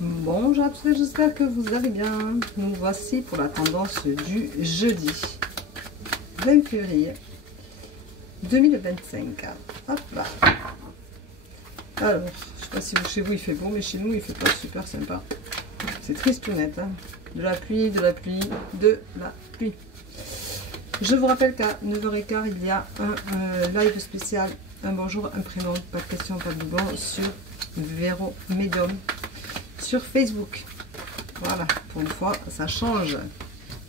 Bonjour à tous, j'espère que vous allez bien. Nous voici pour la tendance du jeudi 20 février 2025. Hop là. Alors, je sais pas si chez vous il fait beau, mais chez nous il fait pas super sympa. C'est triste ou net. Hein. De la pluie, de la pluie, de la pluie. Je vous rappelle qu'à 9h15, il y a un live spécial. Un bonjour, un prénom, pas de question, pas de doublon, sur Véro Medium. Sur Facebook. Voilà, pour une fois, ça change.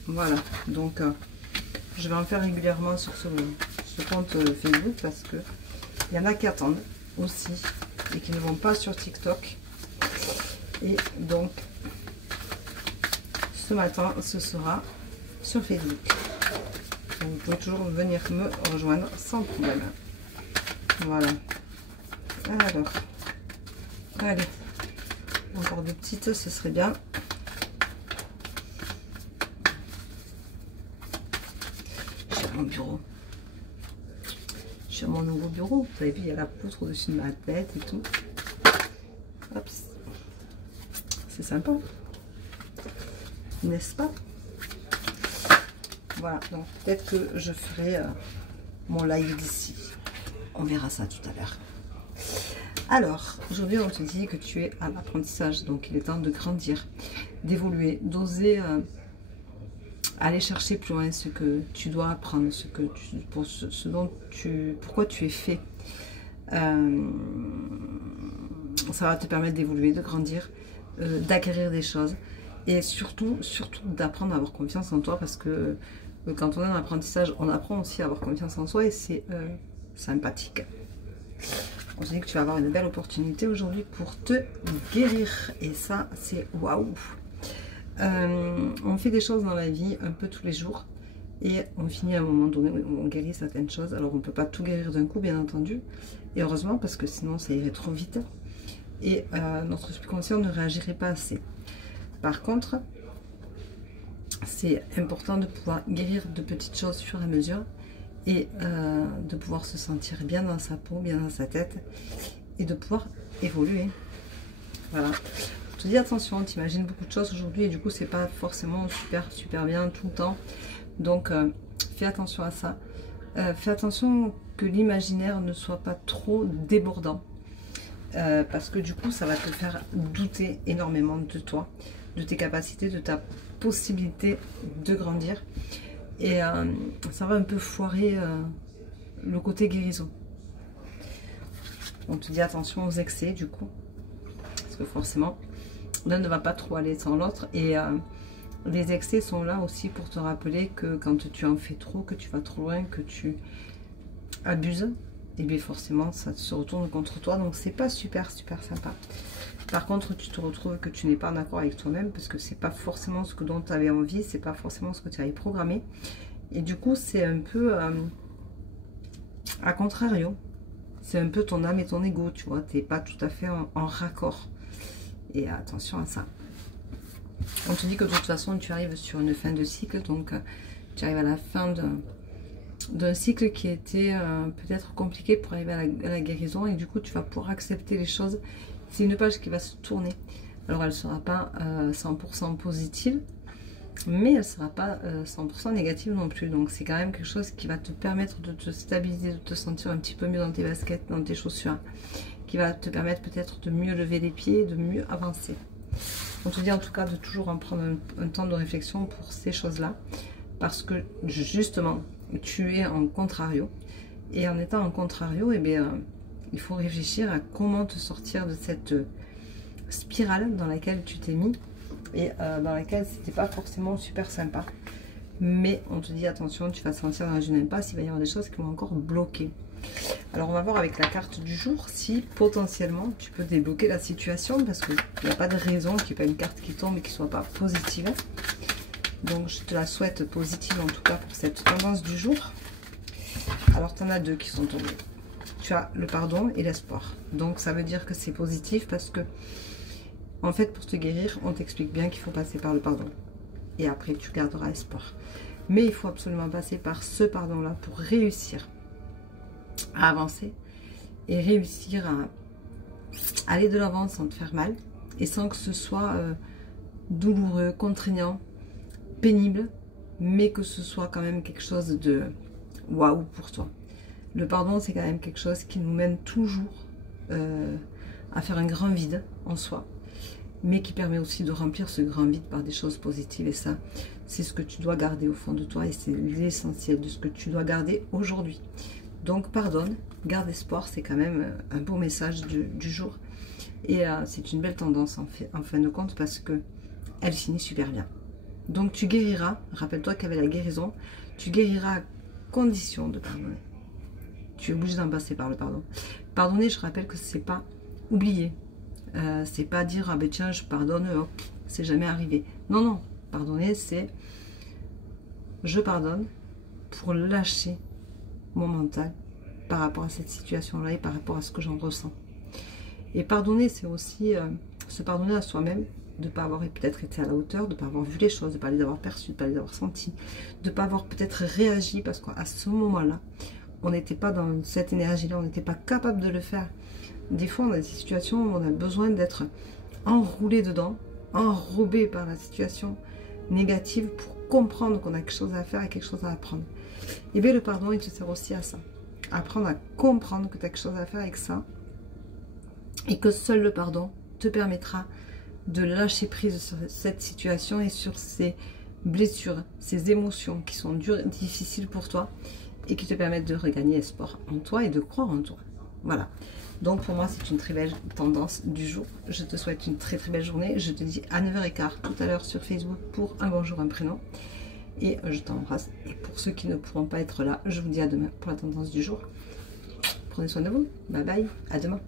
Voilà, donc je vais en faire régulièrement sur ce compte Facebook parce que il y en a qui attendent aussi et qui ne vont pas sur TikTok. Et donc, ce matin, ce sera sur Facebook. Donc, vous pouvez toujours venir me rejoindre sans problème. Voilà. Alors, allez. Encore de petites, ce serait bien. Je suis à mon bureau. Je suis à mon nouveau bureau. Vous avez vu, il y a la poutre au-dessus de ma tête et tout. Hop. C'est sympa. N'est-ce pas? Voilà. Donc, peut-être que je ferai mon live d'ici. On verra ça tout à l'heure. Alors, aujourd'hui, on te dit que tu es à l'apprentissage, donc il est temps de grandir, d'évoluer, d'oser aller chercher plus loin ce que tu dois apprendre, pourquoi tu es fait. Ça va te permettre d'évoluer, de grandir, d'acquérir des choses et surtout d'apprendre à avoir confiance en toi parce que quand on est en apprentissage, on apprend aussi à avoir confiance en soi et c'est sympathique. On se dit que tu vas avoir une belle opportunité aujourd'hui pour te guérir. Et ça, c'est waouh. On fait des choses dans la vie un peu tous les jours. Et on finit à un moment donné où on guérit certaines choses. Alors, on ne peut pas tout guérir d'un coup, bien entendu. Et heureusement, parce que sinon, ça irait trop vite. Et notre subconscient ne réagirait pas assez. Par contre, c'est important de pouvoir guérir de petites choses au fur et à mesure. Et de pouvoir se sentir bien dans sa peau, bien dans sa tête et de pouvoir évoluer. Voilà. Je te dis attention, tu imagines beaucoup de choses aujourd'hui et du coup c'est pas forcément super bien tout le temps. Donc fais attention à ça. Fais attention que l'imaginaire ne soit pas trop débordant. Parce que du coup ça va te faire douter énormément de toi, de tes capacités, de ta possibilité de grandir. Et ça va un peu foirer le côté guérison. On te dit attention aux excès du coup. Parce que forcément, l'un ne va pas trop aller sans l'autre. Et les excès sont là aussi pour te rappeler que quand tu en fais trop, que tu vas trop loin, que tu abuses, et bien forcément ça se retourne contre toi. Donc c'est pas super sympa. Par contre, tu te retrouves que tu n'es pas en accord avec toi-même parce que c'est pas forcément ce dont tu avais envie, c'est pas forcément ce que tu avais programmé. Et du coup, c'est un peu à contrario. C'est un peu ton âme et ton ego, tu vois. Tu n'es pas tout à fait en raccord. Et attention à ça. On te dit que de toute façon, tu arrives sur une fin de cycle. Donc, tu arrives à la fin d'un cycle qui était peut-être compliqué pour arriver à la guérison. Et du coup, tu vas pouvoir accepter les choses. C'est une page qui va se tourner. Alors, elle ne sera pas 100% positive, mais elle ne sera pas 100% négative non plus. Donc, c'est quand même quelque chose qui va te permettre de te stabiliser, de te sentir un petit peu mieux dans tes baskets, dans tes chaussures, qui va te permettre peut-être de mieux lever les pieds, de mieux avancer. On te dit en tout cas de toujours en prendre un temps de réflexion pour ces choses-là, parce que justement, tu es en contrario. Et en étant en contrario, eh bien, il faut réfléchir à comment te sortir de cette spirale dans laquelle tu t'es mis et dans laquelle c'était pas forcément super sympa. Mais on te dit attention, tu vas te sentir dans une impasse, il va y avoir des choses qui vont encore bloquer. Alors on va voir avec la carte du jour si potentiellement tu peux débloquer la situation parce qu'il n'y a pas de raison qu'il n'y ait pas une carte qui tombe et qui soit pas positive. Donc je te la souhaite positive en tout cas pour cette tendance du jour. Alors tu en as deux qui sont tombés. Tu as le pardon et l'espoir. Donc ça veut dire que c'est positif parce que en fait pour te guérir on t'explique bien qu'il faut passer par le pardon. Et après tu garderas espoir. Mais il faut absolument passer par ce pardon là pour réussir à avancer et réussir à aller de l'avant sans te faire mal et sans que ce soit douloureux, contraignant, pénible, mais que ce soit quand même quelque chose de waouh pour toi. Le pardon, c'est quand même quelque chose qui nous mène toujours à faire un grand vide en soi, mais qui permet aussi de remplir ce grand vide par des choses positives. Et ça, c'est ce que tu dois garder au fond de toi, et c'est l'essentiel de ce que tu dois garder aujourd'hui. Donc pardonne, garde espoir, c'est quand même un beau message du jour. Et c'est une belle tendance en fin de compte, parce que elle finit super bien. Donc tu guériras, rappelle-toi qu'avec la guérison, tu guériras à condition de pardonner. Tu es obligé d'en passer par le pardon. Pardonner, je rappelle que c'est pas oublier. C'est pas dire, ah ben tiens, je pardonne, hop, c'est jamais arrivé. Non, non, pardonner, c'est je pardonne pour lâcher mon mental par rapport à cette situation-là et par rapport à ce que j'en ressens. Et pardonner, c'est aussi se pardonner à soi-même, de ne pas avoir peut-être été à la hauteur, de ne pas avoir vu les choses, de ne pas les avoir perçues, de ne pas les avoir senties, de ne pas avoir peut-être réagi, parce qu'à ce moment-là, on n'était pas dans cette énergie-là, on n'était pas capable de le faire. Des fois, on a des situations où on a besoin d'être enroulé dedans, enrobé par la situation négative pour comprendre qu'on a quelque chose à faire et quelque chose à apprendre. Et bien le pardon, il te sert aussi à ça. Apprendre à comprendre que tu as quelque chose à faire avec ça, et que seul le pardon te permettra de lâcher prise sur cette situation et sur ces blessures, ces émotions qui sont dures, difficiles pour toi, et qui te permettent de regagner espoir en toi et de croire en toi. Voilà. Donc pour moi, c'est une très belle tendance du jour. Je te souhaite une très très belle journée. Je te dis à 9h15 tout à l'heure sur Facebook pour un bonjour, un prénom. Et je t'embrasse. Et pour ceux qui ne pourront pas être là, je vous dis à demain pour la tendance du jour. Prenez soin de vous. Bye bye. À demain.